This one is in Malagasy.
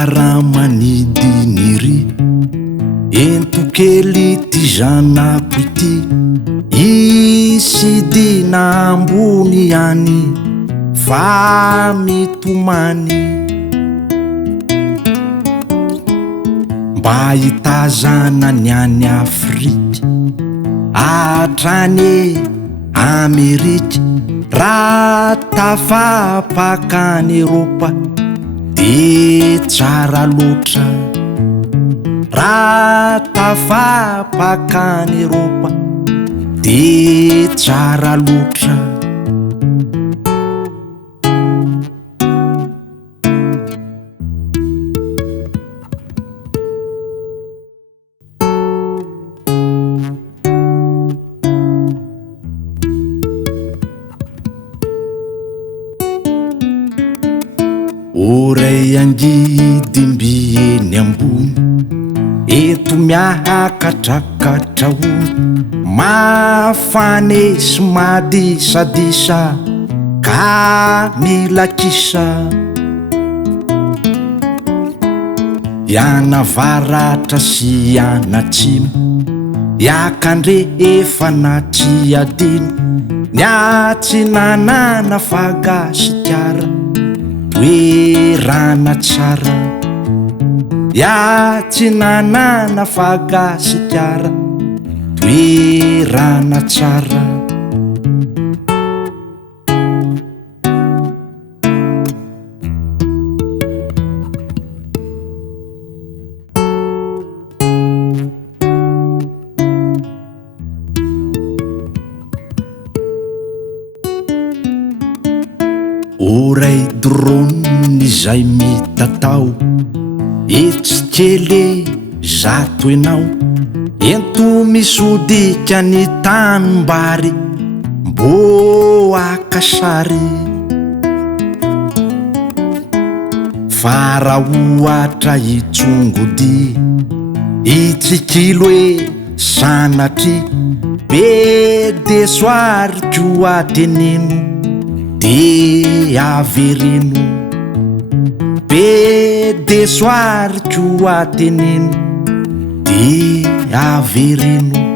Miara-manidy niry Ento kely ty zanako ity isidina ambony any fa mitomany mba hitazana ny any Afrika atrany Amerika raha tafapakany Eropa de tsara loatra raha tafapakany Eropa de tsara loatra oray angidim-by eny ambony eto miahakatrakatra ony mafane sy madisadisa ka milakisa ianavaratra sy ianatsimo iakandre efa natsiadino ny atsinanana fagasikara toerana tsara iatsinanana fagasikara toerana tsara oray drone izay mitatao etsikele zato enao ento misodika ny tanimbary mbô akasary fara ohatra itsongody itsikilo e sanatry be de soary koateneno de averino be de soary koateneno de averino